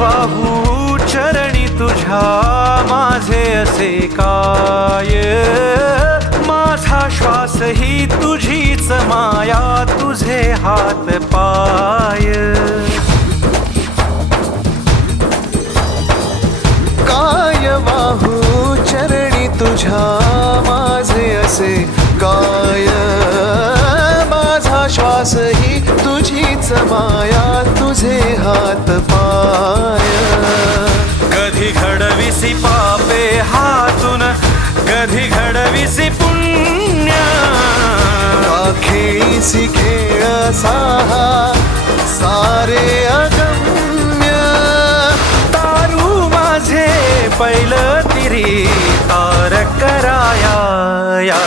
वाहू चरणी तुझ्या माझे असे काय, माझा श्वास ही तुझीच माया, तुझे हात पाय. काय वाहू चरणी तुझ्या माझे असे काय, माझा श्वास ही तुझीच माया, तुझे हात पाय. कधी घडविसी पापे हातून, कधी घडविसी पुण्य, का खेळीसी खेळ साहा सारे अगम्य. तारू माझे पैल तिरी तार कराया या.